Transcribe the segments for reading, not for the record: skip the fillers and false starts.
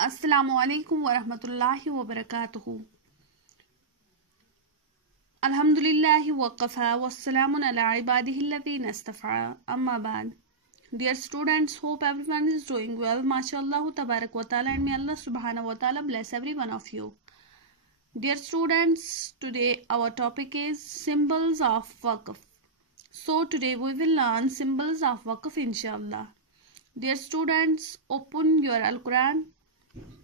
अस्सलामुअलैकुम वरहमतुल्लाहि वबरकातुहू। अल्हम्दुलिल्लाहि वक़फ़ा वस्सलामुन अला इबादिहिल्लज़ीना इस्तफ़ा अम्मा बाद। Dear students, hope everyone is doing well. MashaAllah tabarak wa ta'ala, and may Allah subhanahu wa ta'ala bless every one of you. Dear students, today our topic is symbols of waqf. So today we will learn symbols of waqf inshallah. Dear students, open your Al-Quran,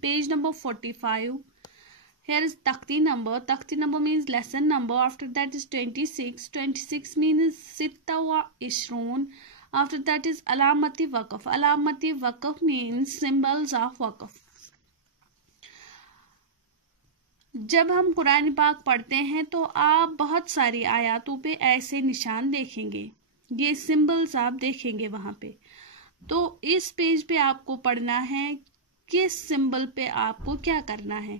page number 45. Here is Takhti number. Takhti number means lesson number. After that is 26. 26 means Sitta wa Ishrun. After that is Alamati Waqf. Alamati Waqf means symbols of waqf. जब हम कुरान पाक पढ़ते हैं तो आप बहुत सारी आयतों पे ऐसे निशान देखेंगे, ये सिंबल्स आप देखेंगे वहां पे। तो इस पेज पे आपको पढ़ना है, किस सिंबल पे आपको क्या करना है।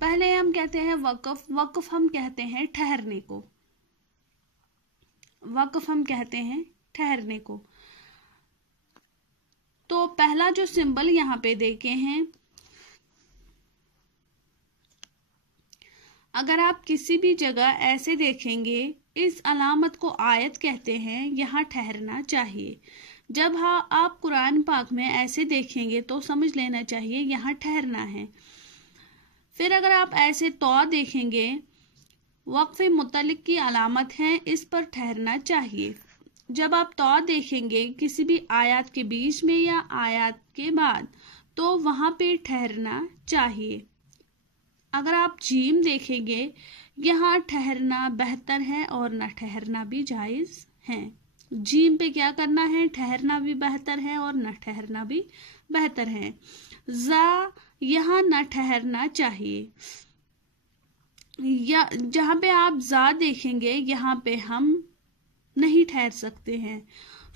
पहले हम कहते हैं वक़फ। वक़फ हम कहते हैं ठहरने को। वक़फ हम कहते हैं ठहरने को। तो पहला जो सिंबल यहाँ पे देखे हैं, अगर आप किसी भी जगह ऐसे देखेंगे, इस अलामत को आयत कहते हैं, यहाँ ठहरना चाहिए। जब आप कुरान पाक में ऐसे देखेंगे तो समझ लेना चाहिए यहाँ ठहरना है। फिर अगर आप ऐसे तो देखेंगे, वक्फ मुतल्लिक की अलामत है, इस पर ठहरना चाहिए। जब आप तो देखेंगे किसी भी आयत के बीच में या आयत के बाद, तो वहां पे ठहरना चाहिए। अगर आप जीम देखेंगे, यहाँ ठहरना बेहतर है और न ठहरना भी जायज है। जीम पे क्या करना है, ठहरना भी बेहतर है और न ठहरना भी बेहतर है। जा यहाँ न ठहरना चाहिए। या जहाँ पे आप जा देखेंगे, यहाँ पे हम नहीं ठहर सकते हैं।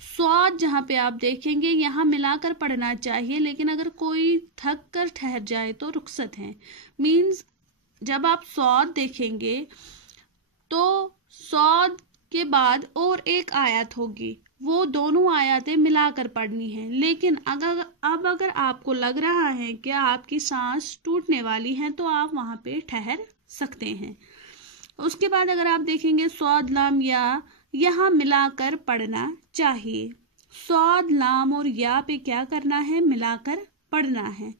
स्वाद जहाँ पे आप देखेंगे, यहाँ मिलाकर पढ़ना चाहिए, लेकिन अगर कोई थक कर ठहर जाए तो रुखसत है। मीन्स जब आप स्वाद देखेंगे तो स्वाद के बाद और एक आयत होगी, वो दोनों आयतें मिलाकर पढ़नी है। लेकिन अगर आपको लग रहा है कि आपकी सांस टूटने वाली है, तो आप वहां पे ठहर सकते हैं। उसके बाद अगर आप देखेंगे स्वाद लाम या, यहाँ मिलाकर पढ़ना चाहिए। स्वाद लाम और या पे क्या करना है, मिलाकर पढ़ना है।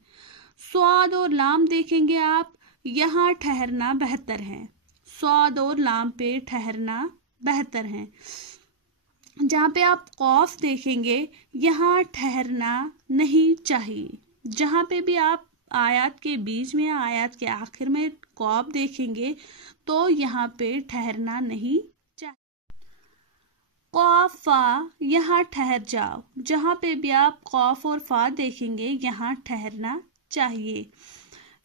स्वाद और लाम देखेंगे आप, यहाँ ठहरना बेहतर है। स्वाद और लाम पे ठहरना बेहतर है। जहाँ पे आप कौफ देखेंगे, यहाँ ठहरना नहीं चाहिए। जहाँ पे भी आप आयत के बीच में या आयत के आखिर में कौफ देखेंगे, तो यहाँ पे ठहरना नहीं चाहिए। कौफ फा, यहाँ ठहर जाओ। जहाँ पे भी आप कौफ और फा देखेंगे, यहाँ ठहरना चाहिए।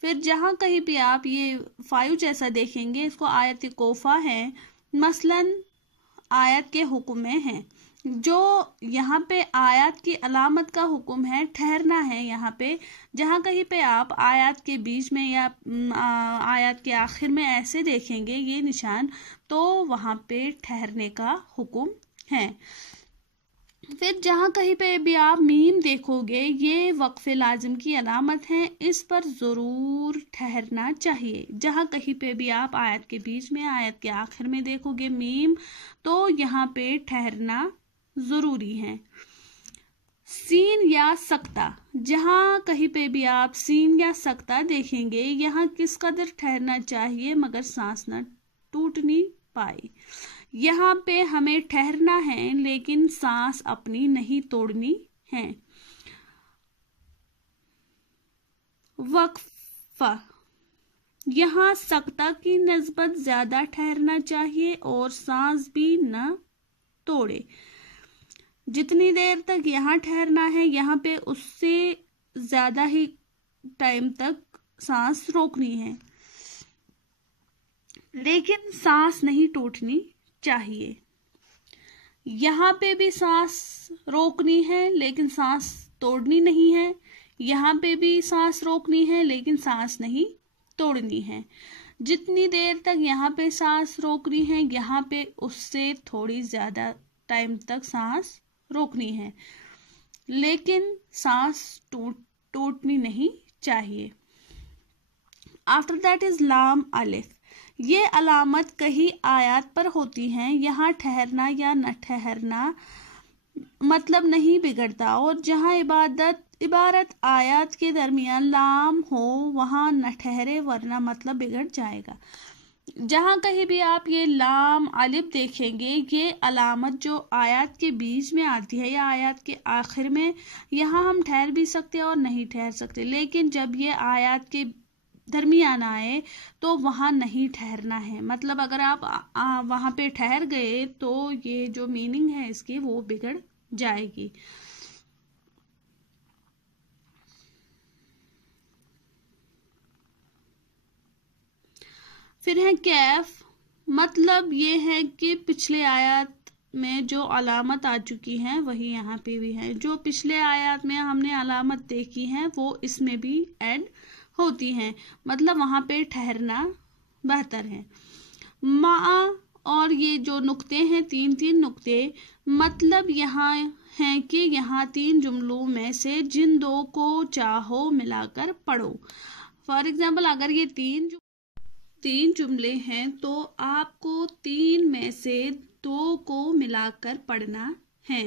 फिर जहाँ कहीं भी आप ये फायु जैसा देखेंगे, इसको आयत कोफा है, मसलन आयत के हुक्म में है। जो यहाँ पे आयत की अलामत का हुक्म है, ठहरना है। यहाँ पे जहाँ कहीं पे आप आयत के बीच में या आयत के आखिर में ऐसे देखेंगे ये निशान, तो वहाँ पे ठहरने का हुक्म है। फिर जहाँ कहीं पे भी आप मीम देखोगे, ये वक्फे लाजिम की अलामत है, इस पर ज़रूर ठहरना चाहिए। जहाँ कहीं पे भी आप आयत के बीच में, आयत के आखिर में देखोगे मीम, तो यहाँ पे ठहरना ज़रूरी है। सीन या सक्ता, जहाँ कहीं पे भी आप सीन या सक्ता देखेंगे, यहाँ किस कदर ठहरना चाहिए मगर सांस न टूटनी पाए। यहाँ पे हमें ठहरना है, लेकिन सांस अपनी नहीं तोड़नी है। वक्फा, यहाँ सक्ता की निस्बत ज्यादा ठहरना चाहिए और सांस भी न तोड़े। जितनी देर तक यहाँ ठहरना है, यहाँ पे उससे ज्यादा ही टाइम तक सांस रोकनी है, लेकिन सांस नहीं टूटनी चाहिए। यहाँ पे भी सांस रोकनी है, लेकिन सांस तोड़नी नहीं है। यहाँ पे भी सांस रोकनी है, लेकिन सांस नहीं तोड़नी है। जितनी देर तक यहाँ पे सांस रोकनी है, यहाँ पे उससे थोड़ी ज्यादा टाइम तक सांस रोकनी है, लेकिन सांस टूटनी नहीं चाहिए। आफ्टर दैट इज लाम अलिफ। ये अलामत कहीं आयत पर होती हैं। यहाँ ठहरना या न ठहरना मतलब नहीं बिगड़ता, और जहाँ इबारत आयत के दरमियान लाम हो वहाँ न ठहरे वरना मतलब बिगड़ जाएगा। जहाँ कहीं भी आप ये लाम अलिफ देखेंगे, ये अलामत जो आयत के बीच में आती है या आयत के आखिर में, यहाँ हम ठहर भी सकते हैं और नहीं ठहर सकते, लेकिन जब ये आयत के दरमियान आए तो वहाँ नहीं ठहरना है। मतलब अगर आप वहाँ पे ठहर गए तो ये जो मीनिंग है इसकी वो बिगड़ जाएगी। फिर है कैफ। मतलब ये है कि पिछले आयत में जो अलामत आ चुकी हैं वही यहाँ पे भी है। जो पिछले आयत में हमने अलामत देखी है वो इसमें भी ऐड होती हैं। मतलब वहाँ पे ठहरना बेहतर है। मा और ये जो नुक्ते हैं, तीन नुक्ते, मतलब यहाँ है कि यहाँ 3 जुमलों में से जिन 2 को चाहो मिलाकर पढ़ो। फॉर एग्जाम्पल अगर ये तीन जुमले हैं तो आपको 3 में से 2 को मिलाकर पढ़ना है।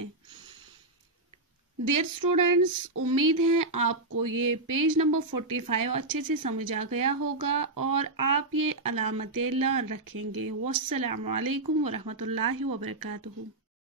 डियर स्टूडेंट्स, उम्मीद है आपको ये पेज नंबर 45 अच्छे से समझ आ गया होगा और आप ये अलामतें लर्न रखेंगे। वस्सलामु अलैकुम वरहमतुल्लाहि वबरकातुहू।